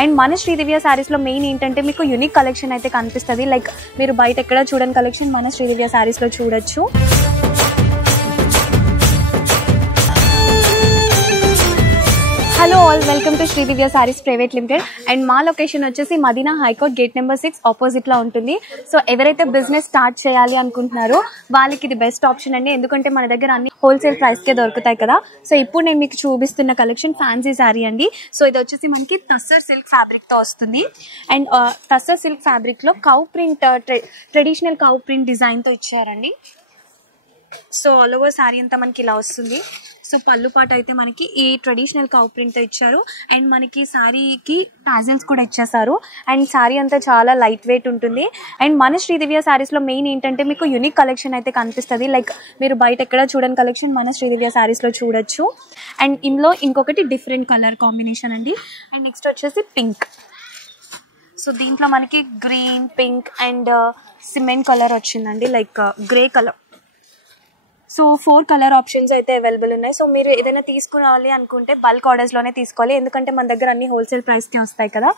And మన Sridivya సారీస్లో main ఏంటంటే మీకు యూనిక్ కలెక్షన్ అయితే కనిపిస్తుంది. లైక్ మీరు బయట ఎక్కడ చూడని కలెక్షన్ మన శ్రీదివ్య సారీస్లో చూడొచ్చు. Hello all, welcome to Sridivya saris private limited. And మా లొకేషన్ వచ్చేసి మదీనా హైకోర్ట్ గేట్ నెంబర్ 6 ఆపోజిట్లో ఉంటుంది. సో ఎవరైతే బిజినెస్ స్టార్ట్ చేయాలి అనుకుంటున్నారో వాళ్ళకి ఇది బెస్ట్ ఆప్షన్ అండి. ఎందుకంటే మన దగ్గర అన్ని హోల్సేల్ ప్రైస్కే దొరుకుతాయి కదా. సో ఇప్పుడు నేను మీకు చూపిస్తున్న కలెక్షన్ ఫ్యాన్సీ శారీ అండి. సో ఇది వచ్చేసి మనకి టస్సర్ సిల్క్ ఫ్యాబ్రిక్తో వస్తుంది. అండ్ టస్సర్ సిల్క్ ఫ్యాబ్రిక్లో cow print traditional cow print డిజైన్తో ఇచ్చారండి. సో ఆల్ ఓవర్ శారీ అంతా మనకి ఇలా వస్తుంది. సో పళ్ళు పాటు అయితే మనకి ఈ ట్రెడిషనల్ కౌ ప్రింట్తో ఇచ్చారు. అండ్ మనకి శారీకి టాజల్స్ కూడా ఇచ్చేసారు. అండ్ శారీ అంతా చాలా లైట్ వెయిట్ ఉంటుంది. అండ్ మన శ్రీదివ్య శారీస్లో మెయిన్ ఏంటంటే మీకు యూనిక్ కలెక్షన్ అయితే కనిపిస్తుంది. లైక్ మీరు బయట ఎక్కడ చూడని కలెక్షన్ మన శ్రీదివ్య శారీస్లో చూడొచ్చు. అండ్ ఇందులో ఇంకొకటి డిఫరెంట్ కలర్ కాంబినేషన్ అండి. అండ్ నెక్స్ట్ వచ్చేసి పింక్. సో దీంట్లో మనకి green, pink and cement colour వచ్చిందండి, like grey colour. So 4 colour options అయితే అవైలబుల్ ఉన్నాయి. సో మీరు ఏదైనా తీసుకోవాలి అనుకుంటే బల్క్ ఆర్డర్స్లోనే తీసుకోవాలి. ఎందుకంటే మన దగ్గర అన్ని హోల్సేల్ ప్రైస్కే వస్తాయి కదా.